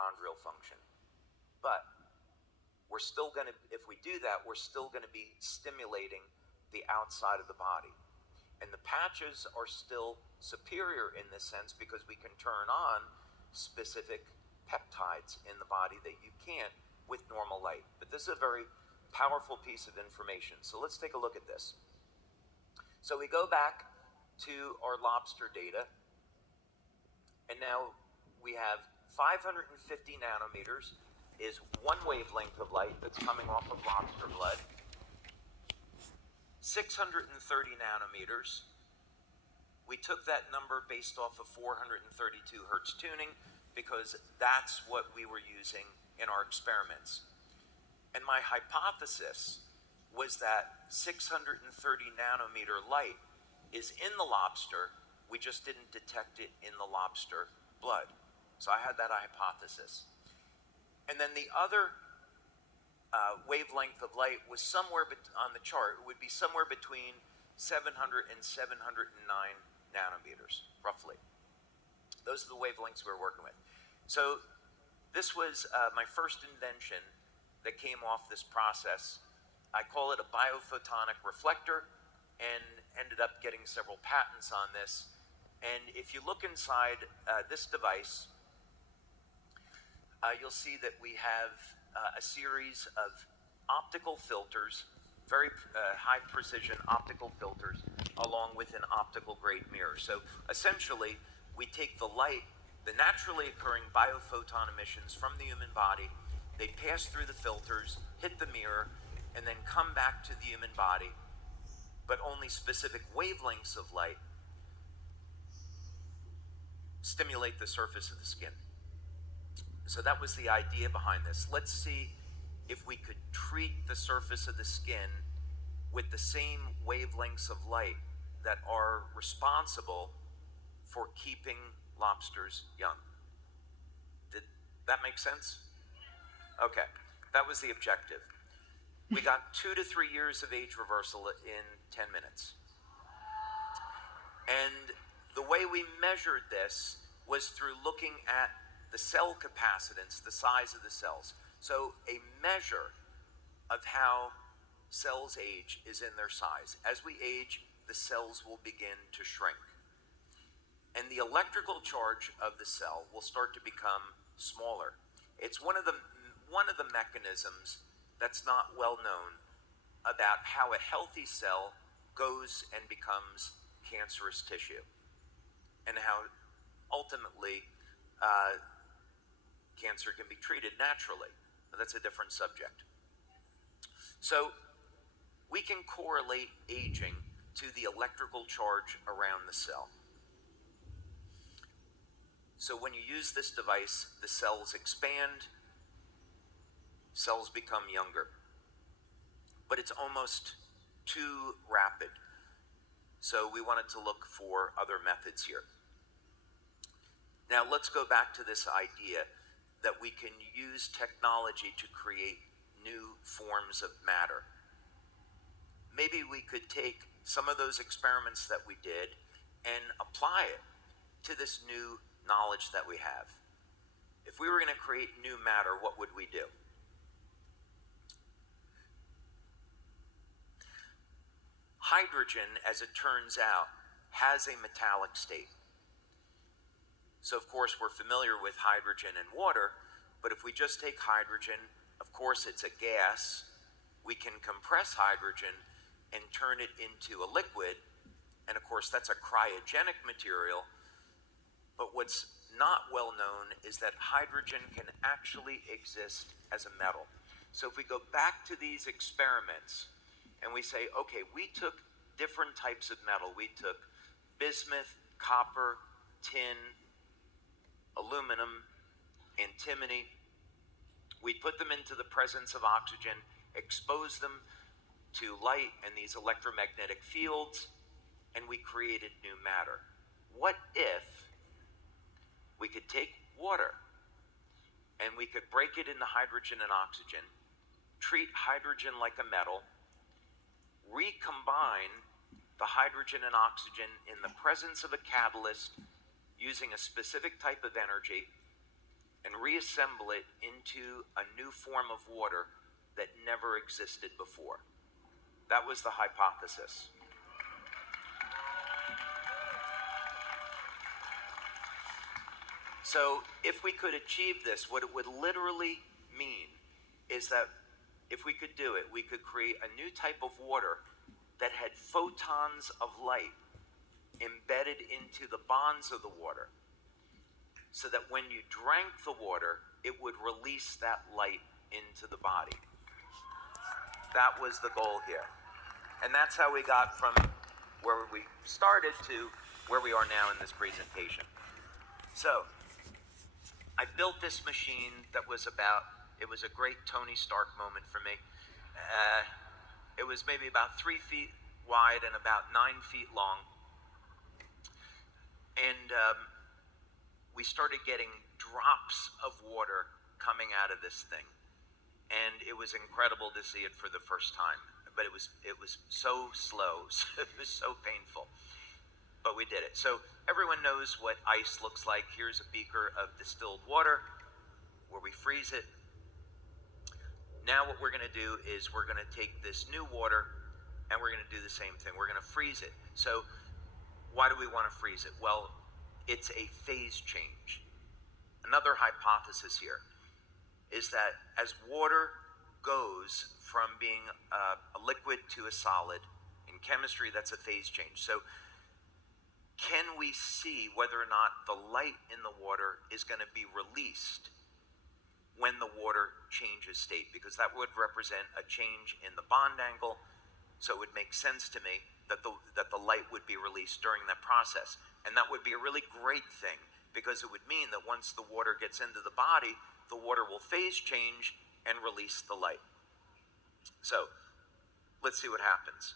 mitochondrial function. But we're still going to, if we do that, we're still going to be stimulating the outside of the body. And the patches are still superior in this sense because we can turn on specific peptides in the body that you can't with normal light. But this is a very powerful piece of information. So let's take a look at this. So we go back to our lobster data, and now we have 550 nanometers is one wavelength of light that's coming off of lobster blood. 630 nanometers, we took that number based off of 432 hertz tuning because that's what we were using in our experiments. And my hypothesis was that 630 nanometer light is in the lobster, we just didn't detect it in the lobster blood. So I had that hypothesis. And then the other wavelength of light was somewhere on the chart, it would be somewhere between 700 and 709 nanometers, roughly. Those are the wavelengths we were working with. So this was my first invention that came off this process. I call it a biophotonic reflector and ended up getting several patents on this. And if you look inside this device, you'll see that we have a series of optical filters, very high precision optical filters, along with an optical grade mirror. So essentially, we take the light, the naturally occurring biophoton emissions from the human body, they pass through the filters, hit the mirror, and then come back to the human body, but only specific wavelengths of light stimulate the surface of the skin. So that was the idea behind this. Let's see if we could treat the surface of the skin with the same wavelengths of light that are responsible for keeping lobsters young. Did that make sense? Okay, that was the objective. We got 2 to 3 years of age reversal in 10 minutes. And the way we measured this was through looking at the cell capacitance, the size of the cells. So a measure of how cells age is in their size. As we age, the cells will begin to shrink. And the electrical charge of the cell will start to become smaller. It's one of the mechanisms that's not well known about how a healthy cell goes and becomes cancerous tissue, and how ultimately cancer can be treated naturally. But that's a different subject. So we can correlate aging to the electrical charge around the cell. So when you use this device, the cells expand, cells become younger. But it's almost too rapid. So we wanted to look for other methods here. Now let's go back to this idea that we can use technology to create new forms of matter. Maybe we could take some of those experiments that we did and apply it to this new knowledge that we have. If we were going to create new matter, what would we do? Hydrogen, as it turns out, has a metallic state. So of course we're familiar with hydrogen and water, but if we just take hydrogen, of course it's a gas, we can compress hydrogen and turn it into a liquid, and of course that's a cryogenic material, but what's not well known is that hydrogen can actually exist as a metal. So if we go back to these experiments and we say, okay, we took different types of metal, we took bismuth, copper, tin, aluminum, antimony. We put them into the presence of oxygen, expose them to light and these electromagnetic fields, and we created new matter. What if we could take water and we could break it into hydrogen and oxygen, treat hydrogen like a metal, recombine the hydrogen and oxygen in the presence of a catalyst using a specific type of energy, and reassemble it into a new form of water that never existed before. That was the hypothesis. So if we could achieve this, what it would literally mean is that if we could do it, we could create a new type of water that had photons of light embedded into the bonds of the water, so that when you drank the water, it would release that light into the body. That was the goal here. And that's how we got from where we started to where we are now in this presentation. So, I built this machine that was it was a great Tony Stark moment for me. It was maybe about 3 feet wide and about 9 feet long. And we started getting drops of water coming out of this thing. And it was incredible to see it for the first time. But it was so slow, it was so painful. But we did it. So everyone knows what ice looks like. Here's a beaker of distilled water where we freeze it. Now what we're going to do is we're going to take this new water and we're going to do the same thing. We're going to freeze it. So why do we want to freeze it? Well, it's a phase change. Another hypothesis here is that as water goes from being a liquid to a solid, in chemistry that's a phase change. So can we see whether or not the light in the water is going to be released when the water changes state? Because that would represent a change in the bond angle. So it would make sense to me that the light would be released during that process. And that would be a really great thing, because it would mean that once the water gets into the body, the water will phase change and release the light. So let's see what happens.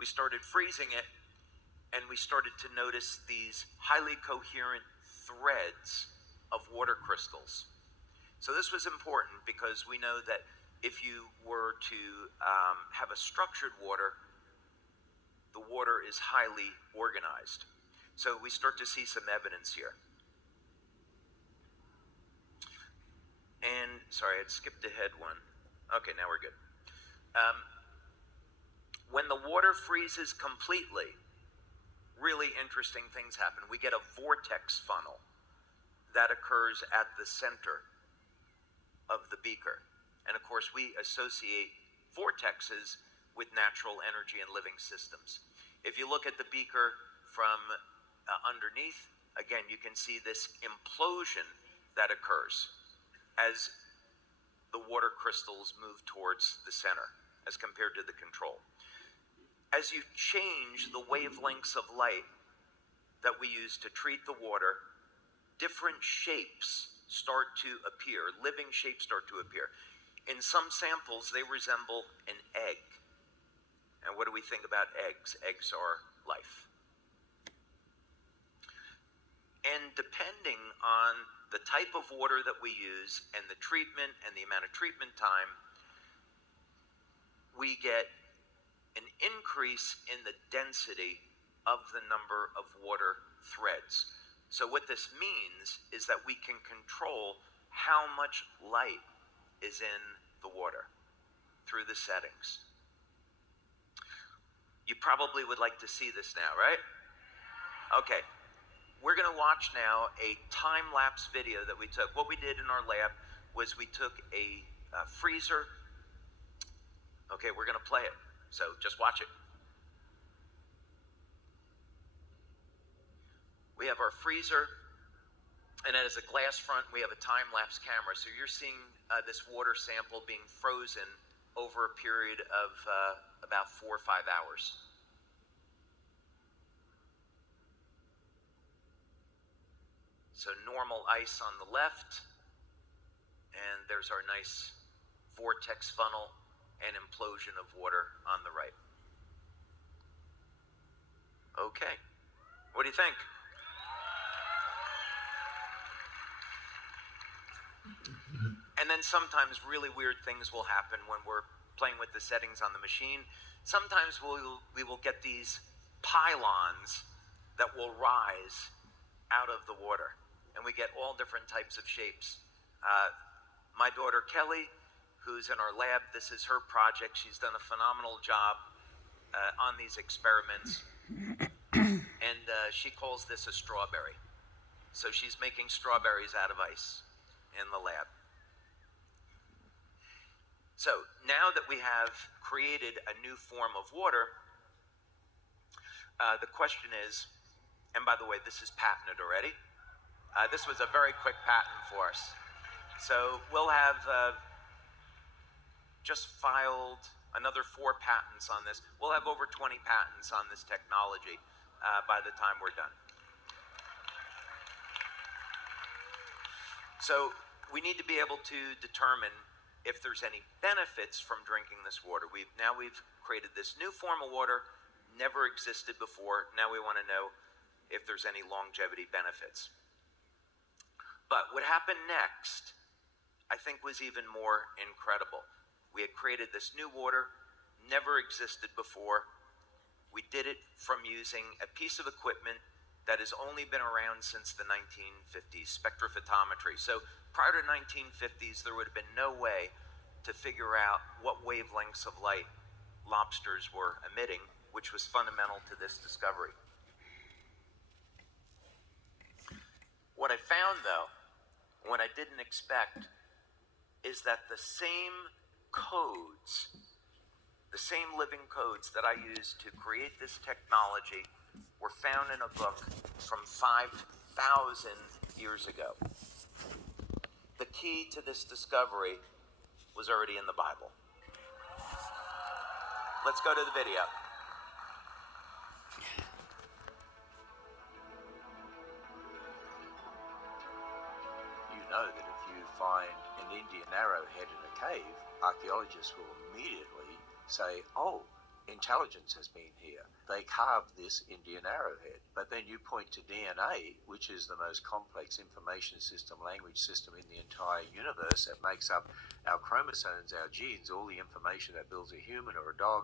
We started freezing it, and we started to notice these highly coherent threads of water crystals. So this was important because we know that if you were to have a structured water, the water is highly organized. So we start to see some evidence here. And, sorry, I had skipped ahead one. Okay, now we're good. When the water freezes completely, really interesting things happen. We get a vortex funnel that occurs at the center of the beaker. And of course, we associate vortexes with natural energy and living systems. If you look at the beaker from underneath, again, you can see this implosion that occurs as the water crystals move towards the center as compared to the control. As you change the wavelengths of light that we use to treat the water, different shapes start to appear, living shapes start to appear. In some samples, they resemble an egg. And what do we think about eggs? Eggs are life. And depending on the type of water that we use and the treatment and the amount of treatment time, we get an increase in the density of the number of water threads. So what this means is that we can control how much light is in the water through the settings. You probably would like to see this now, right? Okay. We're going to watch now a time-lapse video that we took. What we did in our lab was we took a freezer. Okay, we're going to play it. So just watch it. We have our freezer, and it has a glass front. We have a time-lapse camera. So you're seeing this water sample being frozen over a period of about 4 or 5 hours. So normal ice on the left, and there's our nice vortex funnel and implosion of water on the right. Okay, what do you think? And then sometimes really weird things will happen when we're playing with the settings on the machine. Sometimes we will get these pylons that will rise out of the water. and we get all different types of shapes. My daughter Kelly, who's in our lab, this is her project. She's done a phenomenal job on these experiments, and she calls this a strawberry. So she's making strawberries out of ice in the lab. So now that we have created a new form of water, the question is, and by the way, this is patented already. This was a very quick patent for us. So we'll have just filed another 4 patents on this. We'll have over 20 patents on this technology by the time we're done. So we need to be able to determine if there's any benefits from drinking this water. We've created this new form of water, never existed before. Now we want to know if there's any longevity benefits. But what happened next, I think, was even more incredible. We had created this new water, never existed before. We did it from using a piece of equipment that has only been around since the 1950s, spectrophotometry. So prior to 1950s, there would have been no way to figure out what wavelengths of light lobsters were emitting, which was fundamental to this discovery. What I found, though, what I didn't expect, is that the same codes, the same living codes that I used to create this technology were found in a book from 5,000 years ago. The key to this discovery was already in the Bible. Let's go to the video. You know that if you find an Indian arrowhead in a cave, archaeologists will immediately say, oh, intelligence has been here. They carved this Indian arrowhead. But then you point to DNA, which is the most complex information system, language system in the entire universe. It makes up our chromosomes, our genes, all the information that builds a human or a dog